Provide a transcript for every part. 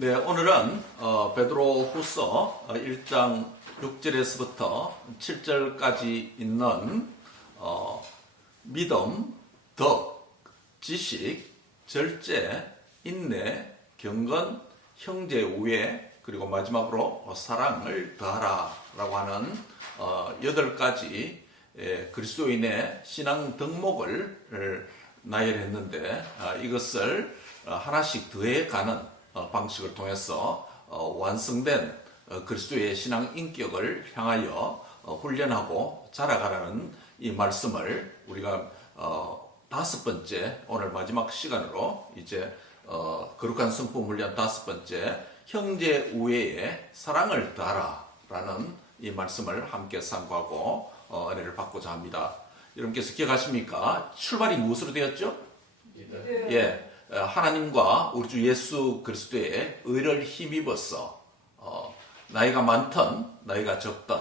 네, 오늘은 베드로후서 1장 6절에서부터 7절까지 있는 믿음, 덕, 지식, 절제, 인내, 경건, 형제 우애, 그리고 마지막으로 사랑을 더하라 라고 하는 8가지 그리스도인의 신앙 덕목을 나열했는데 이것을 하나씩 더해가는 방식을 통해서 완성된 그리스도의 신앙 인격을 향하여 훈련하고 자라가라는 이 말씀을 우리가 5번째 오늘 마지막 시간으로 이제 거룩한 성품 훈련 5번째 형제 우애에 사랑을 더하라라는 이 말씀을 함께 상고하고 은혜를 받고자 합니다. 여러분께서 기억하십니까? 출발이 무엇으로 되었죠? 예. 하나님과 우리 주 예수 그리스도의 의를 힘입어서 나이가 많든 나이가 적든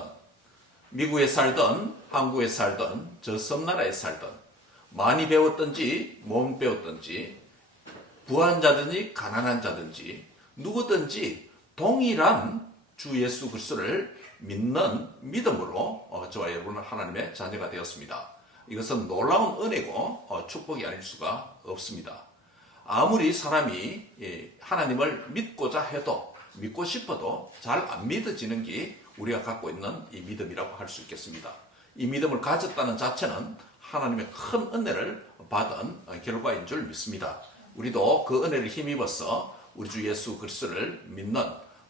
미국에 살든 한국에 살든 저 섬나라에 살든 많이 배웠든지 못 배웠든지 부한 자든지 가난한 자든지 누구든지 동일한 주 예수 그리스도를 믿는 믿음으로 저와 여러분은 하나님의 자녀가 되었습니다. 이것은 놀라운 은혜고 축복이 아닐 수가 없습니다. 아무리 사람이 하나님을 믿고자 해도 믿고 싶어도 잘 안 믿어지는 게 우리가 갖고 있는 이 믿음이라고 할 수 있겠습니다. 이 믿음을 가졌다는 자체는 하나님의 큰 은혜를 받은 결과인 줄 믿습니다. 우리도 그 은혜를 힘입어서 우리 주 예수 그리스도를 믿는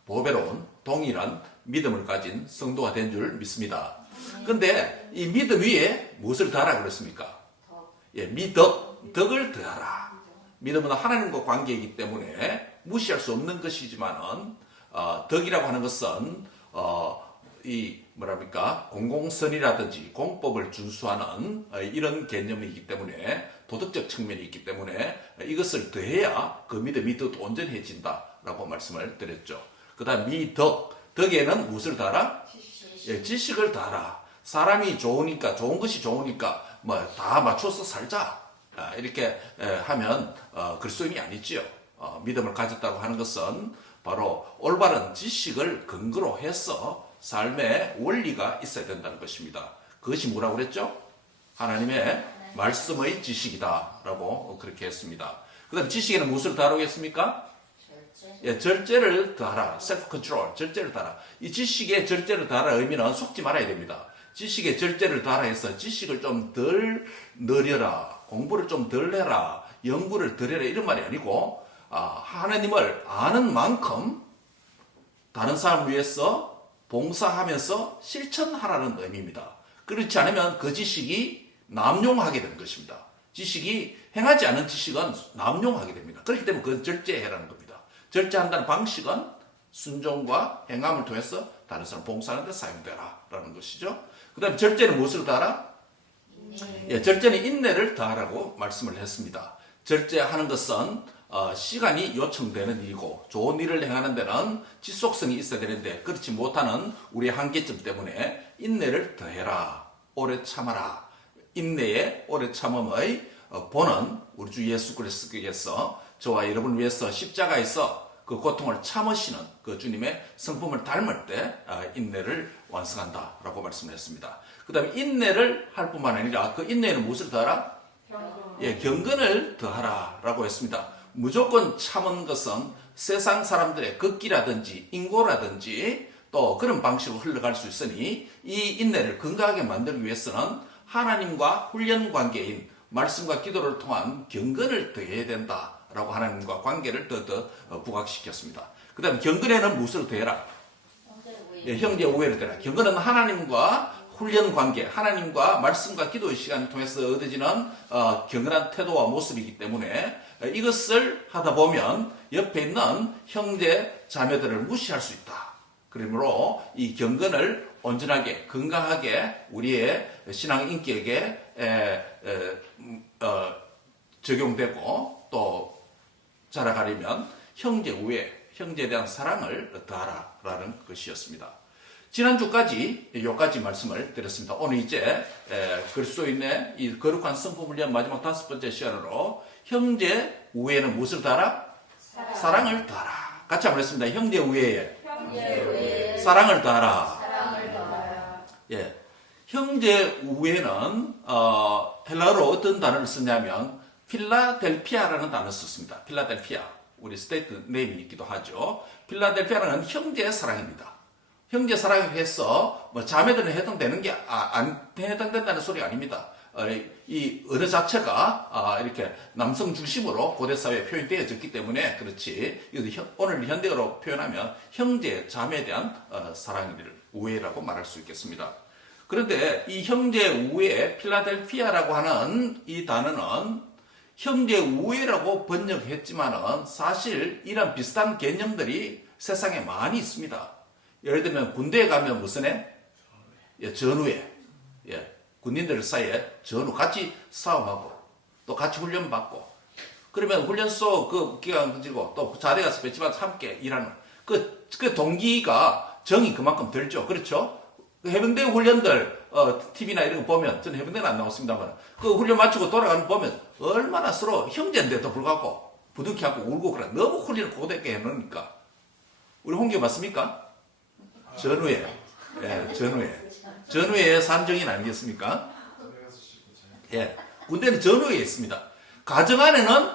보배로운 동일한 믿음을 가진 성도가 된 줄 믿습니다. 그런데 이 믿음 위에 무엇을 더하라 그랬습니까? 덕을 더하라. 믿음은 하나님과 관계이기 때문에 무시할 수 없는 것이지만은 덕이라고 하는 것은 공공선이라든지 공법을 준수하는 이런 개념이기 때문에 도덕적 측면이 있기 때문에 이것을 더해야 그 믿음이 더 온전해진다라고 말씀을 드렸죠. 그 다음 덕에는 무엇을 더하라? 지식을 더하라. 사람이 좋으니까 좋은 것이 좋으니까 다 맞춰서 살자. 이렇게 하면 그리스도인이 아니지요. 믿음을 가졌다고 하는 것은 바로 올바른 지식을 근거로 해서 삶의 원리가 있어야 된다는 것입니다. 그것이 뭐라고 그랬죠? 하나님의 말씀의 지식이다 라고 그렇게 했습니다. 그 다음에 지식에는 무엇을 더하라고 했습니까? 절제를 더하라. 셀프 컨트롤, 절제를 더하라. 이 지식에 절제를 더하라 의미는 속지 말아야 됩니다. 지식에 절제를 더하라 해서 지식을 좀 덜 늘려라. 공부를 좀 덜 해라, 연구를 덜 해라 이런 말이 아니고 하나님을 아는 만큼 다른 사람을 위해서 봉사하면서 실천하라는 의미입니다. 그렇지 않으면 그 지식이 남용하게 되는 것입니다. 지식이 행하지 않은 지식은 남용하게 됩니다. 그렇기 때문에 그건 절제해라는 겁니다. 절제한다는 방식은 순종과 행함을 통해서 다른 사람 봉사하는 데 사용되라라는 것이죠. 그 다음에 절제는 무엇을 더하라? 절제는 인내를 더하라고 말씀을 했습니다. 절제하는 것은 시간이 요청되는 일이고 좋은 일을 행하는 데는 지속성이 있어야 되는데 그렇지 못하는 우리의 한계점 때문에 인내를 더해라. 오래 참아라. 인내의 오래 참음의 본은 우리 주 예수 그리스도께서 저와 여러분을 위해서 십자가에서 그 고통을 참으시는 그 주님의 성품을 닮을 때 인내를 완성한다라고 말씀을 했습니다. 그 다음에 인내를 할 뿐만 아니라 그 인내에는 무엇을 더하라? 경건을 더하라라고 했습니다. 무조건 참은 것은 세상 사람들의 극기라든지 인고라든지 또 그런 방식으로 흘러갈 수 있으니 이 인내를 건강하게 만들기 위해서는 하나님과 훈련 관계인 말씀과 기도를 통한 경건을 더해야 된다라고 하나님과 관계를 더 부각시켰습니다. 그 다음에 경건에는 무엇을 더해라? 형제 우애를 더해라. 경건은 하나님과 훈련 관계, 하나님과 말씀과 기도의 시간을 통해서 얻어지는 경건한 태도와 모습이기 때문에 이것을 하다 보면 옆에 있는 형제 자매들을 무시할 수 있다. 그러므로 이 경건을 온전하게 건강하게 우리의 신앙 인격에 적용되고 또 자라가려면 형제 우애, 형제에 대한 사랑을 더하라라는 것이었습니다. 지난주까지 여기까지 말씀을 드렸습니다. 오늘 이제 그리스도인의 이 거룩한 성품을 위한 마지막 5번째 시간으로 형제 우애는 무엇을 더하라? 사랑을 더하라. 같이 한번 했습니다. 형제 우애에 형제 사랑을 더하라. 사랑을 더하라. 예. 형제 우애는 헬라어로 어떤 단어를 쓰냐면 필라델피아라는 단어를 썼습니다. 필라델피아. 우리 스테이트 네임이기도 하죠. 필라델피아는 형제의 사랑입니다. 형제 사랑에 해서 뭐 자매들은 해당되는 게 안 해당된다는 소리가 아닙니다. 이 언어 자체가 이렇게 남성 중심으로 고대 사회에 표현되어졌기 때문에 그렇지. 오늘 현대어로 표현하면 형제, 자매에 대한 사랑을 우애라고 말할 수 있겠습니다. 그런데 이 형제 우애, 필라델피아라고 하는 이 단어는 형제 우애라고 번역했지만은 사실 이런 비슷한 개념들이 세상에 많이 있습니다. 예를 들면 군대에 가면 무슨 해? 예, 전우회. 예, 군인들 사이에 전우 같이 싸움하고 또 같이 훈련받고 그러면 훈련소 그 기간 가지고 또 자대 가서 배치받아서 함께 일하는 그 동기가 정이 그만큼 들죠. 그렇죠? 해병대 훈련들 TV나 이런 거 보면 저는 해병대는 안 나왔습니다만 그 훈련 마치고 돌아가는 거 보면 얼마나 서로 형제인데도 불구하고 부둥켜하고 울고 그래. 너무 훈련을 고되게 해놓으니까 우리 홍교 맞습니까? 전후에 예, 전후에 산정인 아니겠습니까? 예, 군대는 전후에 있습니다. 가정 안에는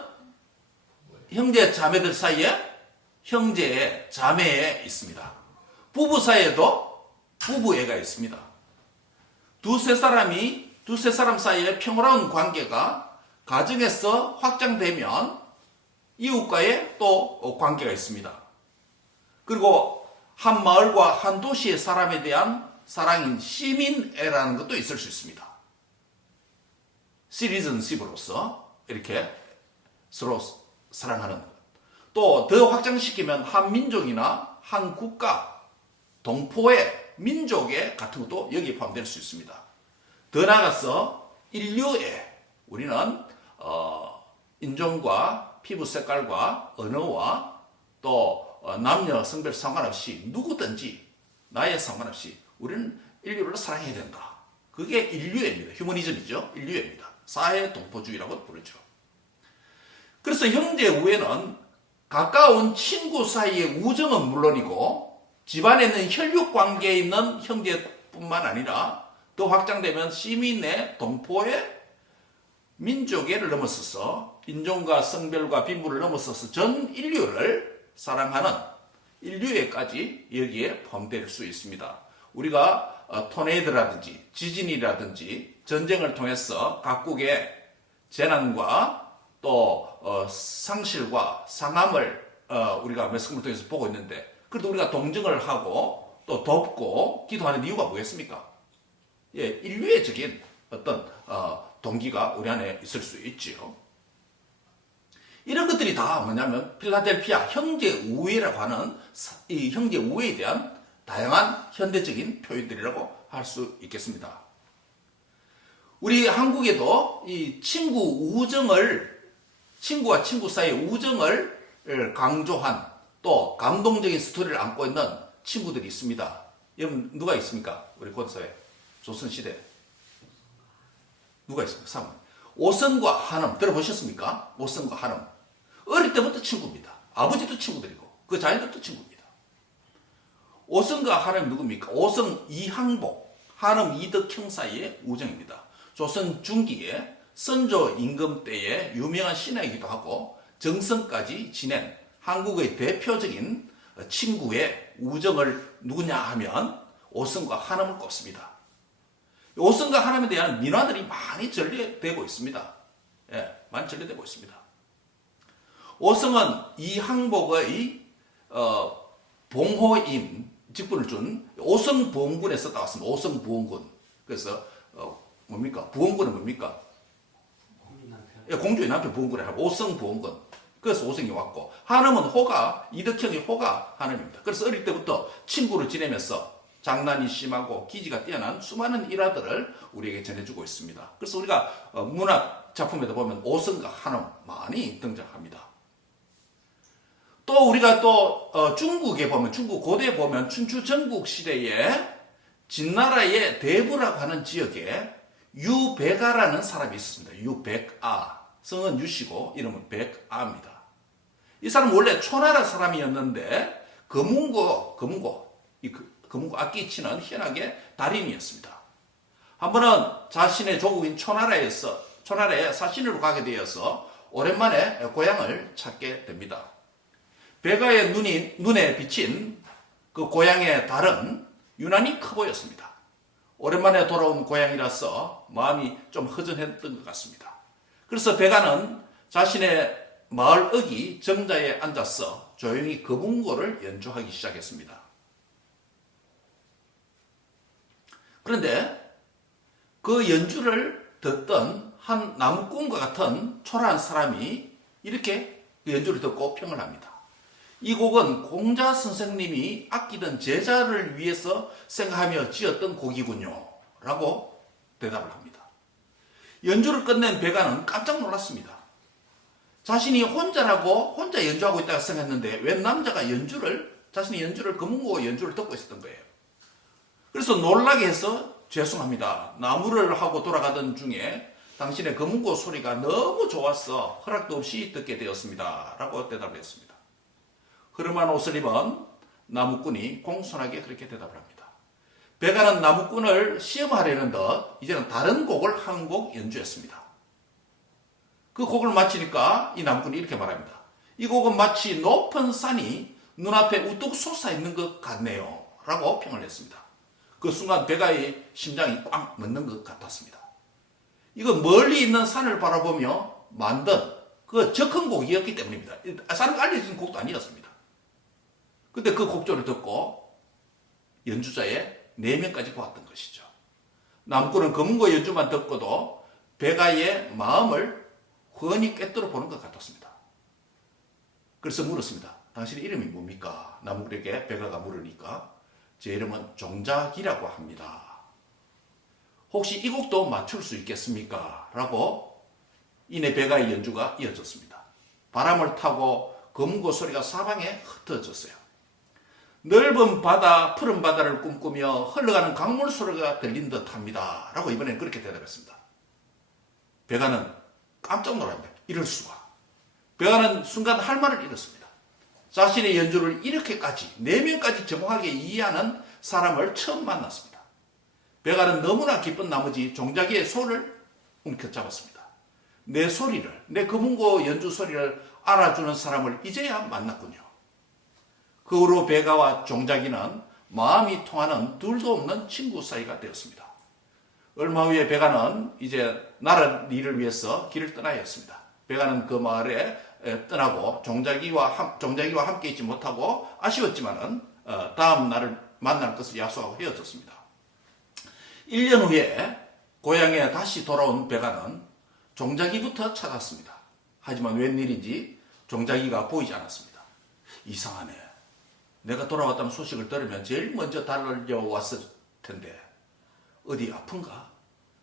형제 자매들 사이에 형제 자매에 있습니다. 부부 사이에도 부부애가 있습니다. 두세 사람 사이에 평화로운 관계가 가정에서 확장되면 이웃과의 또 관계가 있습니다. 그리고 한 마을과 한 도시의 사람에 대한 사랑인 시민애라는 것도 있을 수 있습니다. 시리즌십으로서 이렇게 서로 사랑하는 것. 또 더 확장시키면 한 민족이나 한 국가, 동포의 민족의 같은 것도 여기에 포함될 수 있습니다. 더 나아가서 인류애. 우리는 인종과 피부 색깔과 언어와 또 남녀 성별 상관없이 누구든지 나이에 상관없이 우리는 인류를 사랑해야 된다. 그게 인류애입니다. 휴머니즘이죠. 인류애입니다. 사회 동포주의라고 부르죠. 그래서 형제 우애는 가까운 친구 사이의 우정은 물론이고 집안에 있는 혈육 관계에 있는 형제뿐만 아니라 더 확장되면 시민의 동포의 민족애를 넘어서서 인종과 성별과 빈부를 넘어서서 전 인류를 사랑하는 인류애까지 여기에 포함될 수 있습니다. 우리가 토네이도라든지 지진이라든지 전쟁을 통해서 각국의 재난과 또 상실과 상함을 우리가 매스컴을 통해서 보고 있는데 그래도 우리가 동정을 하고 또 돕고 기도하는 이유가 뭐겠습니까? 예, 인류애적인 어떤 동기가 우리 안에 있을 수 있지요. 이런 것들이 다 뭐냐면 필라델피아 형제 우애라고 하는 이 형제 우애에 대한 다양한 현대적인 표현들이라고 할 수 있겠습니다. 우리 한국에도 이 친구와 친구 사이의 우정을 강조한 또 감동적인 스토리를 안고 있는 친구들이 있습니다. 여러분 누가 있습니까? 우리 고대사회 조선시대 누가 있습니까? 사람. 오선과 한음 들어보셨습니까? 오선과 한음. 어릴 때부터 친구입니다. 아버지도 친구들이고 그 자녀들도 친구입니다. 오선과 한음이 누굽니까? 오선 이항복, 한음 이덕형 사이의 우정입니다. 조선 중기에 선조 임금 때의 유명한 신하이기도 하고 정성까지 지낸 한국의 대표적인 친구의 우정을 누구냐 하면 오선과 한음을 꼽습니다. 오선과 한음에 대한 민화들이 많이 전리되고 있습니다. 예, 많이 전리되고 있습니다. 오성은 이항복의 봉호임 직분을 준 오성부원군에 썼다 왔습니다. 오성부원군. 그래서 뭡니까? 부원군은 뭡니까? 예, 공주의 남편 부원군에 하고 오성부원군. 그래서 오성이 왔고 한음은 호가 이덕형의 호가 한음입니다. 그래서 어릴 때부터 친구를 지내면서 장난이 심하고 기지가 뛰어난 수많은 일화들을 우리에게 전해주고 있습니다. 그래서 우리가 문학 작품에도 보면 오성과 한음 많이 등장합니다. 또 우리가 또 중국에 보면 중국 고대에 보면 춘추 전국 시대에 진나라의 대부라고 하는 지역에 유백아라는 사람이 있었습니다. 유백아. 성은 유씨고 이름은 백아입니다. 이 사람은 원래 초나라 사람이었는데 거문고 악기 치는 희한하게 달인이었습니다. 한 번은 자신의 조국인 초나라에 사신으로 가게 되어서 오랜만에 고향을 찾게 됩니다. 베가의 눈에 비친 그 고향의 달은 유난히 커 보였습니다. 오랜만에 돌아온 고향이라서 마음이 좀 허전했던 것 같습니다. 그래서 베가는 자신의 마을 어귀 정자에 앉아서 조용히 거문고를 연주하기 시작했습니다. 그런데 그 연주를 듣던 한 나무꾼과 같은 초라한 사람이 이렇게 그 연주를 듣고 평을 합니다. 이 곡은 공자 선생님이 아끼던 제자를 위해서 생각하며 지었던 곡이군요 라고 대답을 합니다. 연주를 끝낸 베가는 깜짝 놀랐습니다. 자신이 혼자 연주하고 있다고 생각했는데 웬 남자가 자신의 연주를 거문고 연주를 듣고 있었던 거예요. 그래서 놀라게 해서 죄송합니다. 나무를 하고 돌아가던 중에 당신의 거문고 소리가 너무 좋아서 허락도 없이 듣게 되었습니다 라고 대답을 했습니다. 흐름한 옷을 입은 나무꾼이 공손하게 그렇게 대답을 합니다. 베가는 나무꾼을 시험하려는 듯 이제는 다른 곡을 한 곡 연주했습니다. 그 곡을 마치니까 이 나무꾼이 이렇게 말합니다. 이 곡은 마치 높은 산이 눈앞에 우뚝 솟아있는 것 같네요 라고 평을 했습니다. 그 순간 베가의 심장이 꽉 멎는 것 같았습니다. 이건 멀리 있는 산을 바라보며 만든 그 적흥곡이었기 때문입니다. 사람이 알려진 곡도 아니었습니다. 근데 그 곡조를 듣고 연주자의 내면까지 보았던 것이죠. 나무꾼은 거문고 연주만 듣고도 베가의 마음을 훤히 꿰뚫어 보는 것 같았습니다. 그래서 물었습니다. 당신의 이름이 뭡니까? 나무꾼에게 베가가 물으니까 제 이름은 종작이라고 합니다. 혹시 이 곡도 맞출 수 있겠습니까? 라고 이내 베가의 연주가 이어졌습니다. 바람을 타고 거문고 소리가 사방에 흩어졌어요. 넓은 바다, 푸른 바다를 꿈꾸며 흘러가는 강물 소리가 들린 듯 합니다. 라고 이번엔 그렇게 대답했습니다. 베가는 깜짝 놀랍니다. 이럴 수가. 베가는 순간 할 말을 잃었습니다. 자신의 연주를 이렇게까지, 내면까지 정확하게 이해하는 사람을 처음 만났습니다. 베가는 너무나 기쁜 나머지 종자기의 손을 움켜잡았습니다. 내 거문고 연주 소리를 알아주는 사람을 이제야 만났군요. 그 후로 베가와 종자기는 마음이 통하는 둘도 없는 친구 사이가 되었습니다. 얼마 후에 베가는 이제 나라 일을 위해서 길을 떠나야 했습니다. 베가는 그 마을에 떠나고 종자기와 함께 있지 못하고 아쉬웠지만은 다음 날을 만날 것을 약속하고 헤어졌습니다. 1년 후에 고향에 다시 돌아온 베가는 종자기부터 찾았습니다. 하지만 웬일인지 종자기가 보이지 않았습니다. 이상하네. 내가 돌아왔다는 소식을 들으면 제일 먼저 달려왔을 텐데 어디 아픈가?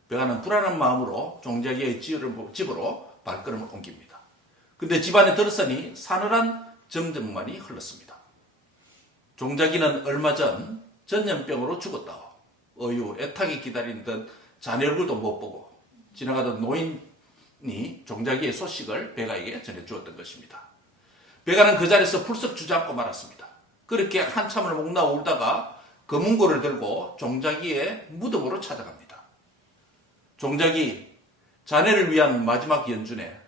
베가는 불안한 마음으로 종자기의 집으로 발걸음을 옮깁니다. 근데 집안에 들었으니 사늘한 점점만이 흘렀습니다. 종자기는 얼마 전 전염병으로 죽었다. 애타게 기다리던 자네 얼굴도 못 보고 지나가던 노인이 종자기의 소식을 베가에게 전해주었던 것입니다. 베가는 그 자리에서 풀썩 주저앉고 말았습니다. 그렇게 한참을 목나 울다가 거문고를 들고 종자기의 무덤으로 찾아갑니다. 종자기, 자네를 위한 마지막 연주네.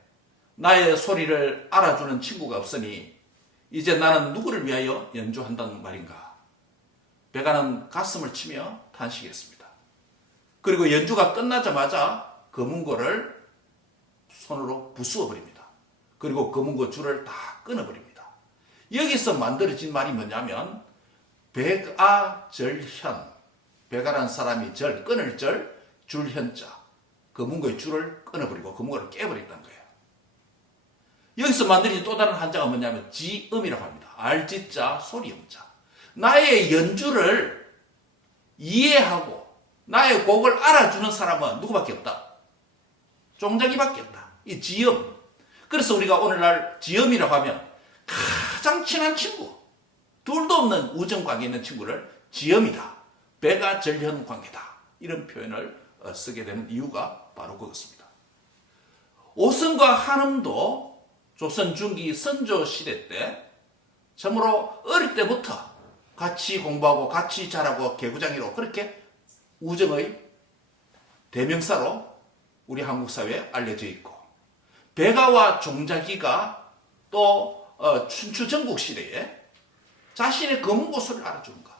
나의 소리를 알아주는 친구가 없으니 이제 나는 누구를 위하여 연주한다는 말인가. 베가는 가슴을 치며 탄식했습니다. 그리고 연주가 끝나자마자 거문고를 손으로 부수어 버립니다. 그리고 거문고 줄을 다 끊어버립니다. 여기서 만들어진 말이 뭐냐면 백아절현, 베가라는 사람이 끊을 줄현자, 거문고의 줄을 끊어버리고 거문고를 깨버렸다는 거예요. 여기서 만들어진 또 다른 한자가 뭐냐면 지음이라고 합니다. 알지자 소리음자. 나의 연주를 이해하고 나의 곡을 알아주는 사람은 누구밖에 없다? 종자기밖에 없다. 이 지음. 그래서 우리가 오늘날 지음이라고 하면 가장 친한 친구, 둘도 없는 우정관계에 있는 친구를 지음이다, 백아절현 관계다, 이런 표현을 쓰게 되는 이유가 바로 그것입니다. 오성과 한음도 조선 중기 선조 시대 때 참으로 어릴 때부터 같이 공부하고 같이 자라고 개구장이로 그렇게 우정의 대명사로 우리 한국 사회에 알려져 있고, 배가와 종자기가 또 춘추 전국 시대에 자신의 검은 고수를 알아준가.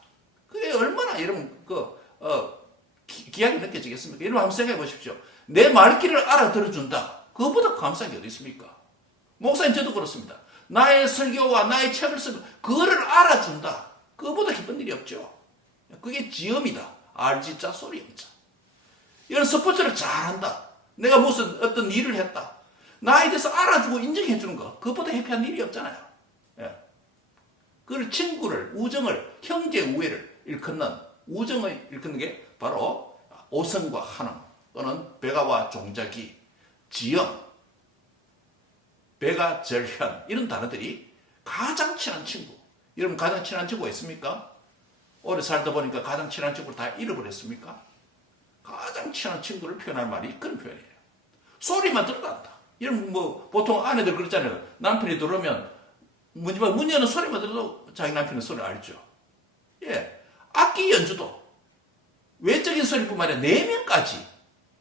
그게 얼마나 여러분 귀하게 느껴지겠습니까? 여러분 한번 생각해 보십시오. 내 말귀를 알아들어준다. 그것보다 감사한 게 어디 있습니까? 목사님 저도 그렇습니다. 나의 설교와 나의 책을 쓰면 그거를 알아준다. 그것보다 기쁜 일이 없죠. 그게 지음이다. RG자 소리 영자. 이런 스포츠를 잘한다. 내가 무슨 어떤 일을 했다. 나에 대해서 알아주고 인정해 주는 거. 그것보다 해피한 일이 없잖아요. 예. 그걸 친구를, 우정을, 형제 우애를 일컫는, 우정을 일컫는 게 바로 오성과 한음 또는 배가와 종자기, 지영, 배가 절현 이런 단어들이 가장 친한 친구. 여러분 가장 친한 친구가 있습니까? 오래 살다 보니까 가장 친한 친구를 다 잃어버렸습니까? 가장 친한 친구를 표현할 말이 그런 표현이에요. 소리만 들어도 안다. 이런 보통 아내들 그렇잖아요. 남편이 들어오면 문 여는 소리만 들어도 자기 남편의 소리를 알죠. 예, 악기 연주도 외적인 소리뿐만 아니라 내면까지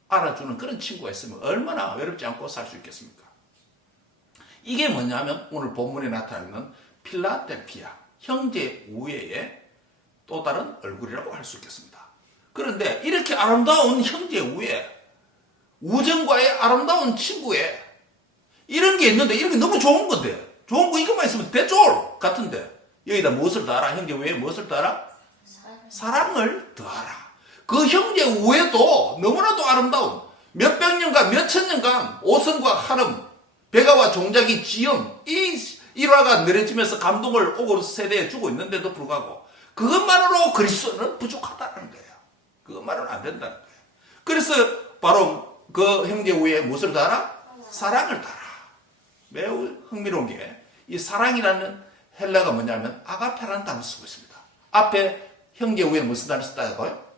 알아주는 그런 친구가 있으면 얼마나 외롭지 않고 살 수 있겠습니까? 이게 뭐냐면 오늘 본문에 나타나는 필라델피아 형제 우애의 또 다른 얼굴이라고 할 수 있겠습니다. 그런데 이렇게 아름다운 형제 우애, 우정과의 아름다운 친구에 이런 게 있는데, 이런 게 너무 좋은 건데, 좋은 거 이것만 있으면 대졸 같은데, 여기다 무엇을 더하라? 형제 우애에 무엇을 더하라? 사랑을 더하라. 그 형제 우애도 너무나도 아름다운 몇백 년간 몇천 년간 오성과 한음, 배가와 종자기, 지음 이 일화가 내려지면서 감동을 오고 세대에 주고 있는데도 불구하고 그것만으로 그리스도는 부족하다는 거예요. 그것만으로는 안 된다는 거예요. 그래서 바로 그 형제 우애에 무엇을 더하라? 사랑을 더하라. 매우 흥미로운 게 이 사랑이라는 헬라가 뭐냐면 아가페라는 단어를 쓰고 있습니다. 앞에 형제 우애에 무슨 단어를 썼다고요?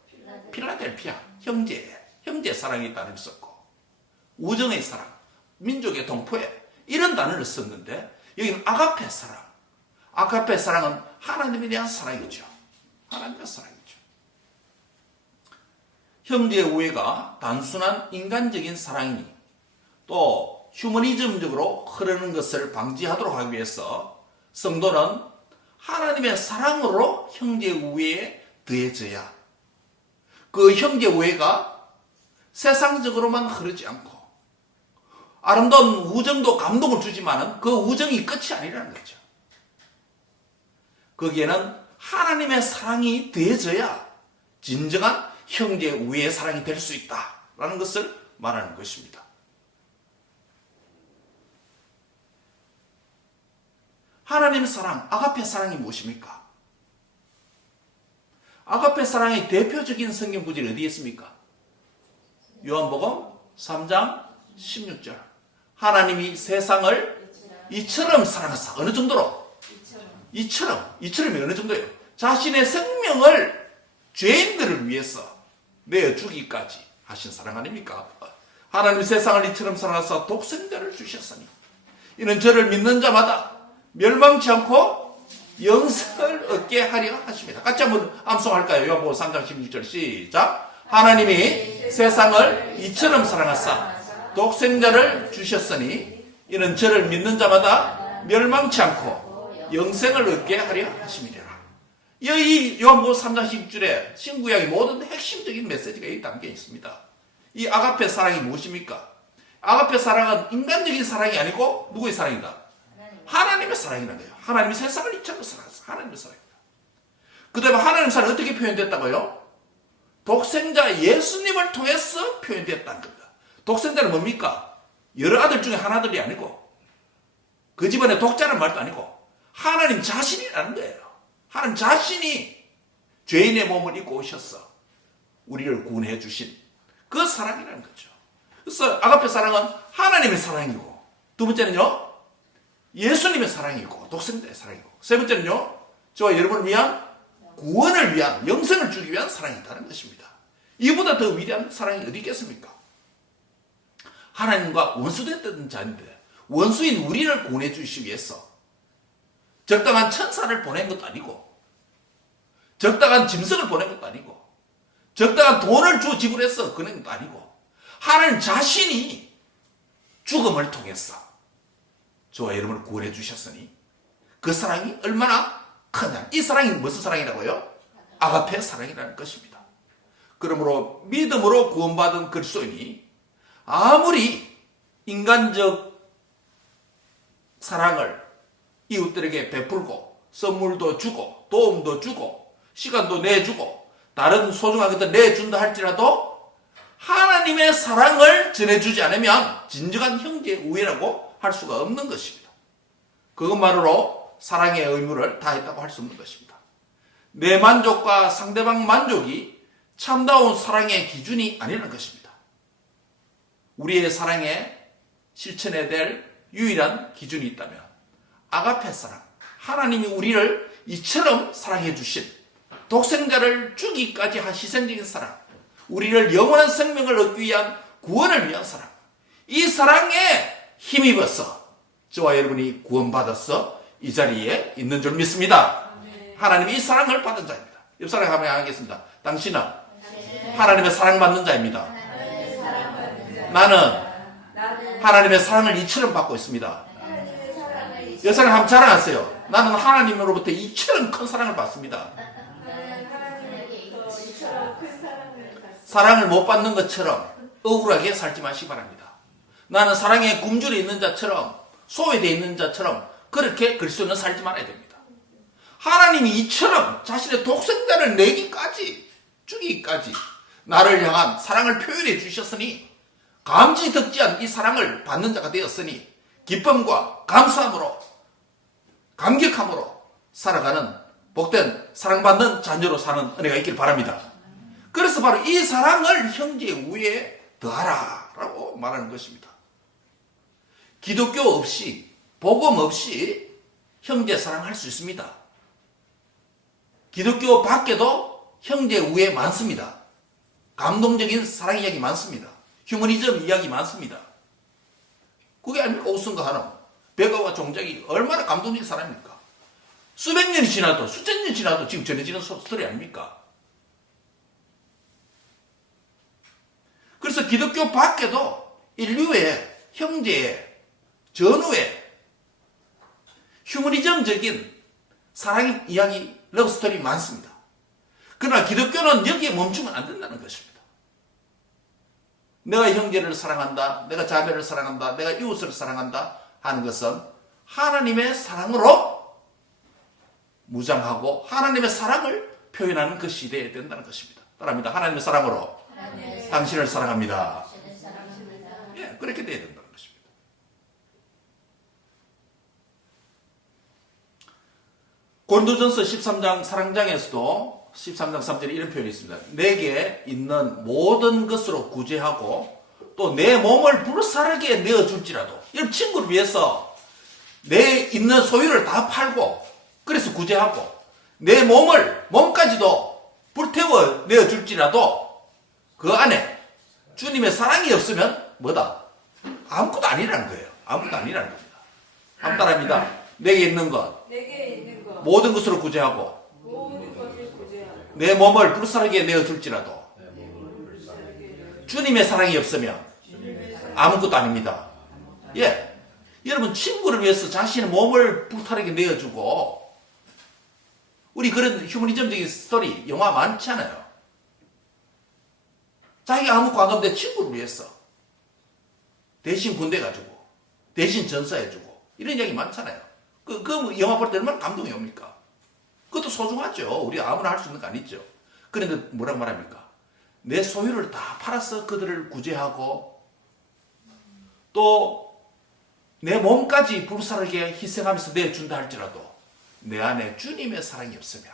필라델피아, 형제 사랑의 단어를 썼고, 우정의 사랑, 민족의 동포애 이런 단어를 썼는데, 여기는 아가페 사랑. 아가페 사랑은 하나님에 대한 사랑이죠. 하나님의 사랑이죠. 형제 우애가 단순한 인간적인 사랑이니 또 휴머니즘적으로 흐르는 것을 방지하도록 하기 위해서 성도는 하나님의 사랑으로 형제 우애에 더해져야 그 형제 우애가 세상적으로만 흐르지 않고 아름다운 우정도 감동을 주지만은 그 우정이 끝이 아니라는 거죠. 거기에는 하나님의 사랑이 더해져야 진정한 형제 우애의 사랑이 될 수 있다라는 것을 말하는 것입니다. 하나님의 사랑, 아가페 사랑이 무엇입니까? 아가페 사랑의 대표적인 성경 구절이 어디에 있습니까? 요한복음 3장 16절. 하나님이 세상을 이처럼 사랑하사. 어느 정도로? 이처럼이 어느 정도예요? 자신의 생명을 죄인들을 위해서 내어주기까지 하신 사랑 아닙니까? 하나님이 세상을 이처럼 사랑하사 독생자를 주셨으니 이는 저를 믿는 자마다 멸망치 않고 영생을 얻게 하려 하십니다. 같이 한번 암송할까요? 요한복음 3장 16절 시작. 하나님이 세상을 이처럼 사랑하사 독생자를 주셨으니 이는 저를 믿는 자마다 멸망치 않고 영생을 얻게 하려 하심이라. 이 요한복음 3장 16절에 신구약의 모든 핵심적인 메시지가 이 담겨 있습니다. 이 아가페 사랑이 무엇입니까? 아가페 사랑은 인간적인 사랑이 아니고 누구의 사랑이다? 하나님의 사랑이라는 거예요. 하나님이 세상을 이처럼 사랑했어. 하나님의 사랑이다. 그 다음에 하나님의 사랑이 어떻게 표현됐다고요? 독생자 예수님을 통해서 표현됐다는 겁니다. 독생자는 뭡니까? 여러 아들 중에 하나들이 아니고 그 집안의 독자라는 말도 아니고 하나님 자신이라는 거예요. 하나님 자신이 죄인의 몸을 입고 오셔서 우리를 구원해 주신 그 사랑이라는 거죠. 그래서 아가페 사랑은 하나님의 사랑이고, 두 번째는요 예수님의 사랑이고 독생자의 사랑이고, 세 번째는요 저와 여러분을 위한 구원을 위한 영생을 주기 위한 사랑이 있다는 것입니다. 이보다 더 위대한 사랑이 어디 있겠습니까? 하나님과 원수됐던 자인데 원수인 우리를 구원해 주시기 위해서 적당한 천사를 보낸 것도 아니고 적당한 짐승을 보낸 것도 아니고 적당한 돈을 지불해서 그런 것도 아니고 하나님 자신이 죽음을 통해서 저와 여러분을 구원해 주셨으니 그 사랑이 얼마나 크냐. 이 사랑이 무슨 사랑이라고요? 아가페 사랑이라는 것입니다. 그러므로 믿음으로 구원받은 그리스도인이 아무리 인간적 사랑을 이웃들에게 베풀고 선물도 주고 도움도 주고 시간도 내주고 다른 소중한 것들 내준다 할지라도 하나님의 사랑을 전해주지 않으면 진정한 형제 우애라고 할 수가 없는 것입니다. 그것만으로 사랑의 의무를 다했다고 할 수 없는 것입니다. 내 만족과 상대방 만족이 참다운 사랑의 기준이 아니라는 것입니다. 우리의 사랑에 실천해야 될 유일한 기준이 있다면 아가페 사랑, 하나님이 우리를 이처럼 사랑해 주신 독생자를 주기까지 한 희생적인 사랑, 우리를 영원한 생명을 얻기 위한 구원을 위한 사랑, 이 사랑에 힘입어서 저와 여러분이 구원받아서 이 자리에 있는 줄 믿습니다. 하나님이 이 사랑을 받은 자입니다. 옆 사람 한번 하겠습니다. 당신은 하나님의 사랑받는 자입니다. 나는 하나님의 사랑을 이처럼 받고 있습니다. 옆 사람 한번 자랑하세요. 나는 하나님으로부터 이처럼 큰 사랑을 받습니다. 사랑을 못 받는 것처럼 억울하게 살지 마시기 바랍니다. 나는 사랑에 굶주려 있는 자처럼 소외되어 있는 자처럼 그렇게 그리스도는 살지 말아야 됩니다. 하나님이 이처럼 자신의 독생자를 내기까지 주기까지 나를 향한 사랑을 표현해 주셨으니 감지 덕지한 이 사랑을 받는 자가 되었으니 기쁨과 감사함으로 감격함으로 살아가는 복된 사랑받는 자녀로 사는 은혜가 있길 바랍니다. 그래서 바로 이 사랑을 형제 우애에 더하라 라고 말하는 것입니다. 기독교 없이 복음 없이 형제 사랑할 수 있습니다. 기독교 밖에도 형제 우애 많습니다. 감동적인 사랑 이야기 많습니다. 휴머니즘 이야기 많습니다. 그게 아닙니까? 오승과 하람, 백아와 종작이 얼마나 감동적인 사람입니까? 수백 년이 지나도 수천 년이 지나도 지금 전해지는 스토리 아닙니까? 그래서 기독교 밖에도 인류의 형제의 전후의 휴머니즘적인 사랑 이야기 러브스토리 많습니다. 그러나 기독교는 여기에 멈추면 안 된다는 것입니다. 내가 형제를 사랑한다, 내가 자매를 사랑한다, 내가 이웃을 사랑한다 하는 것은 하나님의 사랑으로 무장하고 하나님의 사랑을 표현하는 그 시대에 된다는 것입니다. 따라합니다. 하나님의 사랑으로 당신을 사랑합니다. 예, 그렇게 돼야 된다는 것입니다. 고린도전서 13장 사랑장에서도 13장 3절에 이런 표현이 있습니다. 내게 있는 모든 것으로 구제하고 또 내 몸을 불사르게 내어줄지라도, 이런 친구를 위해서 내 있는 소유를 다 팔고 그래서 구제하고 내 몸까지도 불태워 내어줄지라도 그 안에 주님의 사랑이 없으면 뭐다? 아무것도 아니라는 거예요. 아무것도 아니라는 겁니다. 한 따라합니다. 내게 있는 것, 모든 것으로 구제하고 내 몸을 불사르게 내어줄지라도 주님의 사랑이 없으면 아무것도 아닙니다. 예, 여러분 친구를 위해서 자신의 몸을 불타르게 내어주고, 우리 그런 휴머니즘적인 스토리 영화 많지 않아요? 자기가 아무 관계 없는데 친구를 위해서 대신 군대 가지고 대신 전사해주고 이런 이야기 많잖아요. 그 영화 볼 때 얼마나 감동이 옵니까? 그것도 소중하죠. 우리 아무나 할 수 있는 거 아니죠. 그런데 뭐라고 말합니까? 내 소유를 다 팔아서 그들을 구제하고 또 내 몸까지 불사르게 희생하면서 내준다 할지라도 내 안에 주님의 사랑이 없으면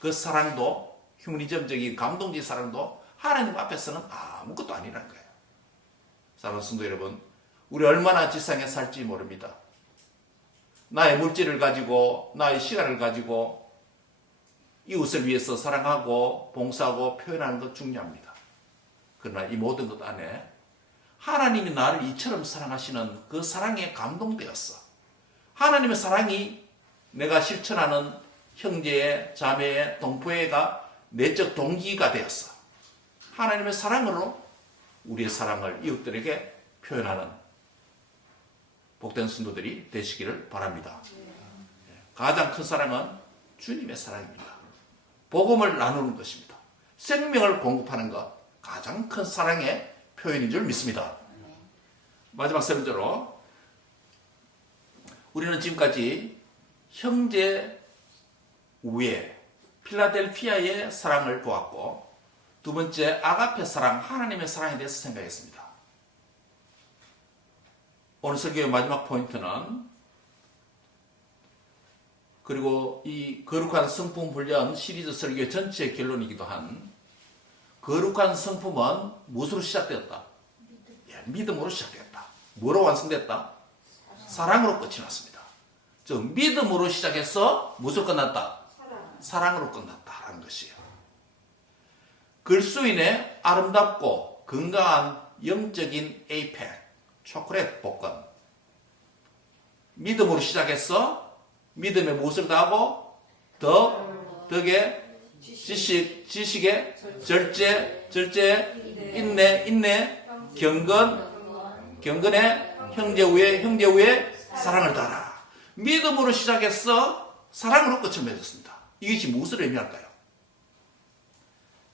그 사랑도, 휴머니즘적인 감동적인 사랑도 하나님 앞에서는 아무것도 아니라는 거예요. 사랑하는 성도 여러분, 우리 얼마나 지상에 살지 모릅니다. 나의 물질을 가지고 나의 시간을 가지고 이웃을 위해서 사랑하고 봉사하고 표현하는 것 중요합니다. 그러나 이 모든 것 안에 하나님이 나를 이처럼 사랑하시는 그 사랑에 감동되었어. 하나님의 사랑이 내가 실천하는 형제의, 자매의, 동포애가 내적 동기가 되었어. 하나님의 사랑으로 우리의 사랑을 이웃들에게 표현하는 복된 성도들이 되시기를 바랍니다. 가장 큰 사랑은 주님의 사랑입니다. 복음을 나누는 것입니다. 생명을 공급하는 것, 가장 큰 사랑의 표현인 줄 믿습니다. 마지막 세 번째로, 우리는 지금까지 형제 우애, 필라델피아의 사랑을 보았고, 두 번째 아가페 사랑, 하나님의 사랑에 대해서 생각했습니다. 오늘 설교의 마지막 포인트는, 그리고 이 거룩한 성품 훈련 시리즈 설교의 전체 결론이기도 한, 거룩한 성품은 무엇으로 시작되었다? 믿음으로 시작되었다. 뭐로 완성됐다? 사랑으로 끝이 났습니다. 즉 믿음으로 시작해서 무엇으로 끝났다? 사랑으로 끝났다라는 것이에요. 글수인의 아름답고 건강한 영적인 에이펙, 초콜릿 복권. 믿음으로 시작해서 믿음의 무엇을 다하고 덕의 지식의 절제, 인내, 경건의 형제 우애, 사랑을 다하라. 믿음으로 시작해서 사랑으로 끝을 맺었습니다. 이것이 무엇을 의미할까요?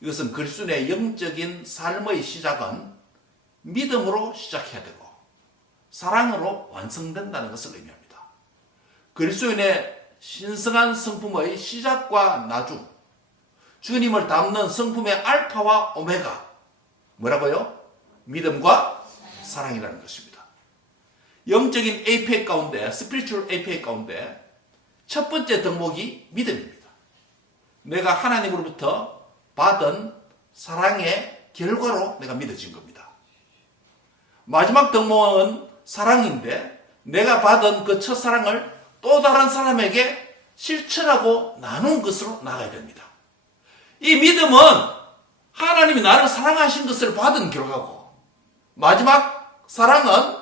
이것은 그리스도의 영적인 삶의 시작은 믿음으로 시작해야 되고 사랑으로 완성된다는 것을 의미합니다. 그리스도인의 신성한 성품의 시작과 나중, 주님을 담는 성품의 알파와 오메가, 뭐라고요? 믿음과 사랑이라는 것입니다. 영적인 에이펙 가운데, 스피리추얼 에이펙 가운데 첫 번째 덕목이 믿음입니다. 내가 하나님으로부터 받은 사랑의 결과로 내가 믿어진 겁니다. 마지막 덕목은 사랑인데, 내가 받은 그 첫사랑을 또 다른 사람에게 실천하고 나눈 것으로 나가야 됩니다. 이 믿음은 하나님이 나를 사랑하신 것을 받은 결과고, 마지막 사랑은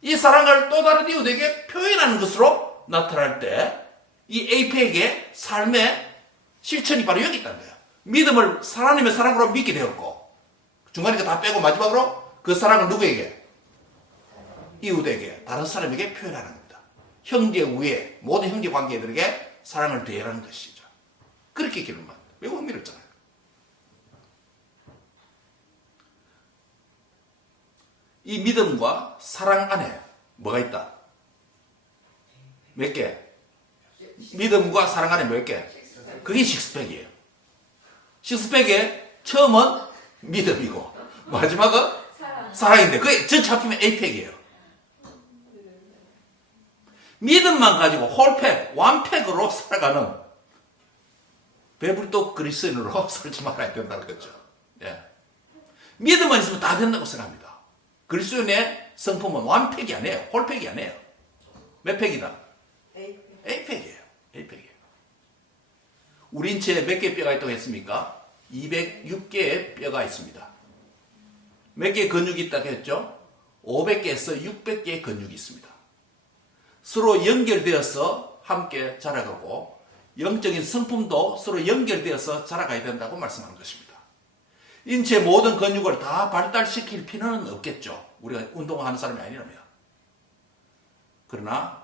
이 사랑을 또 다른 이웃에게 표현하는 것으로 나타날 때 이 에이펙의 삶의 실천이 바로 여기 있다는 거예요. 믿음을 하나님의 사랑으로 믿게 되었고, 중간에 다 빼고 마지막으로 그 사랑을 누구에게? 이웃에게, 다른 사람에게 표현하는 겁니다. 형제 우애, 모든 형제 관계들에게 사랑을 대하는 것이죠. 그렇게 기록만 매우 흥미롭잖아요. 이 믿음과 사랑 안에 뭐가 있다? 몇 개? 믿음과 사랑 안에 몇 개? 그게 식스팩이에요. 식스팩의 처음은 믿음이고 마지막은 사랑인데 그게 전체 합치면 에이팩이에요. 믿음만 가지고 홀팩, 완팩으로 살아가는 배불뚝 그리스도인으로 살지 말아야 된다는 거죠. 예. 믿음만 있으면 다 된다고 생각합니다. 그리스도인의 성품은 완팩이 아니에요. 홀팩이 아니에요. 몇 팩이다? 에이팩이에요. 에이팩이에요. 우리 인체에 몇 개의 뼈가 있다고 했습니까? 206개의 뼈가 있습니다. 몇 개의 근육이 있다고 했죠? 500개에서 600개의 근육이 있습니다. 서로 연결되어서 함께 자라가고 영적인 성품도 서로 연결되어서 자라가야 된다고 말씀하는 것입니다. 인체 모든 근육을 다 발달시킬 필요는 없겠죠. 우리가 운동하는 사람이 아니라면. 그러나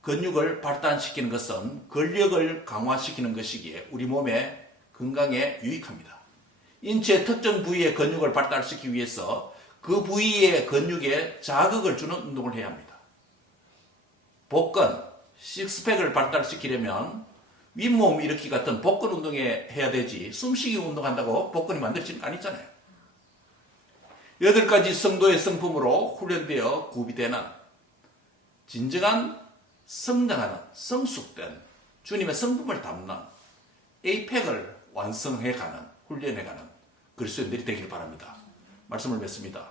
근육을 발달시키는 것은 근력을 강화시키는 것이기에 우리 몸의 건강에 유익합니다. 인체의 특정 부위의 근육을 발달시키기 위해서 그 부위의 근육에 자극을 주는 운동을 해야 합니다. 복근, 식스팩을 발달시키려면 윗몸 일으키기 같은 복근 운동에 해야 되지, 숨쉬기 운동한다고 복근이 만들어지는 거 아니잖아요. 8가지 성도의 성품으로 훈련되어 구비되는 진정한 성장하는, 성숙된 주님의 성품을 담는 에이펙을 완성해가는, 훈련해가는 그리스도인들이 되기를 바랍니다. 말씀을 맺습니다.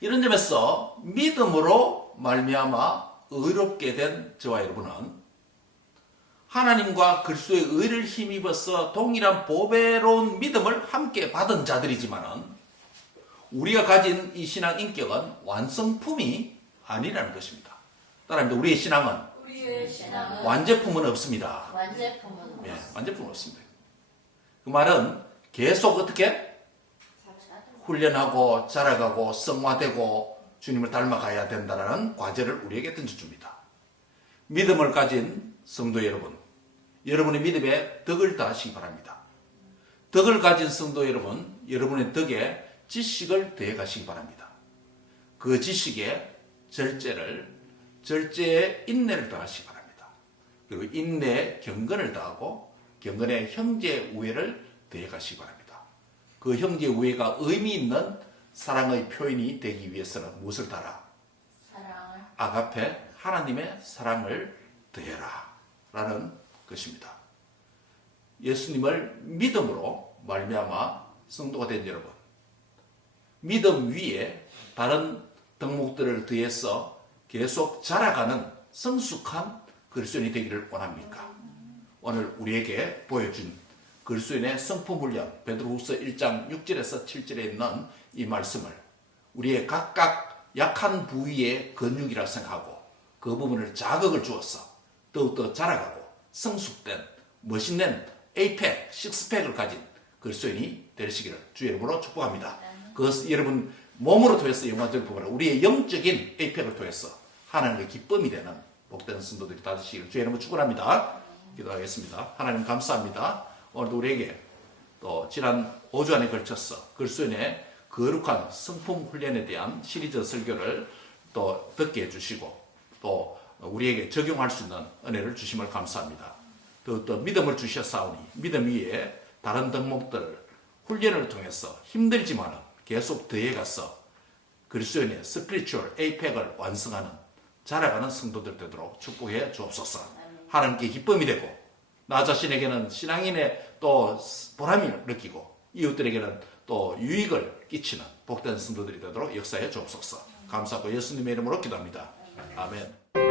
이런 점에서 믿음으로 말미암아 의롭게 된 저와 여러분은 하나님과 그리스도의 의를 힘입어서 동일한 보배로운 믿음을 함께 받은 자들이지만은 우리가 가진 이 신앙 인격은 완성품이 아니라는 것입니다. 따라합니다. 우리의 신앙은 우리의 신앙은 완제품은 없습니다. 완제품은 예, 완제품은 없습니다. 그 말은 계속 어떻게 훈련하고 자라가고 성화되고 주님을 닮아가야 된다는 과제를 우리에게 던져줍니다. 믿음을 가진 성도 여러분, 여러분의 믿음에 덕을 다하시기 바랍니다. 덕을 가진 성도 여러분, 여러분의 덕에 지식을 더해 가시기 바랍니다. 그 지식에 절제에 인내를 더하시기 바랍니다. 그리고 인내에 경건을 더하고 경건에 형제 우애를 더해 가시기 바랍니다. 그 형제 우애가 의미 있는 사랑의 표현이 되기 위해서는 무엇을 달아? 사랑을 아가페, 하나님의 사랑을 더해라 라는 것입니다. 예수님을 믿음으로 말미암아 성도가 된 여러분, 믿음 위에 다른 덕목들을 더해서 계속 자라가는 성숙한 그리스도인이 되기를 원합니까? 오늘 우리에게 보여준 그리스도인의 성품 훈련, 베드로후서 1장 6절에서 7절에 있는 이 말씀을 우리의 각각 약한 부위의 근육이라 생각하고 그 부분을 자극을 주어서 더욱더 자라가고 성숙된 멋있는 에이펙, 식스팩을 가진 그리스도인이 되시기를 주의 이름으로 축복합니다. 그것을 여러분 몸으로 통해서 영광을 보거나 우리의 영적인 에이펙을 통해서 하나님의 기쁨이 되는 복된 성도들이 되시기를 주의 이름으로 축원합니다. 기도하겠습니다. 하나님 감사합니다. 오늘도 우리에게 또 지난 5주안에 걸쳐서 그리스도인의 거룩한 성품 훈련에 대한 시리즈 설교를 또 듣게 해주시고 또 우리에게 적용할 수 있는 은혜를 주심을 감사합니다. 또 믿음을 주셨사오니 믿음 위에 다른 덕목들을 훈련을 통해서 힘들지만 계속 더해가서 그리스도인의 스피리추얼 에이펙을 완성하는 자라가는 성도들 되도록 축복해 주옵소서. 하나님께 기쁨이 되고 나 자신에게는 신앙인의 또 보람을 느끼고 이웃들에게는 또 유익을 끼치는 복된 성도들이 되도록 역사해 주옵소서. 감사하고 예수님의 이름으로 기도합니다. 아멘.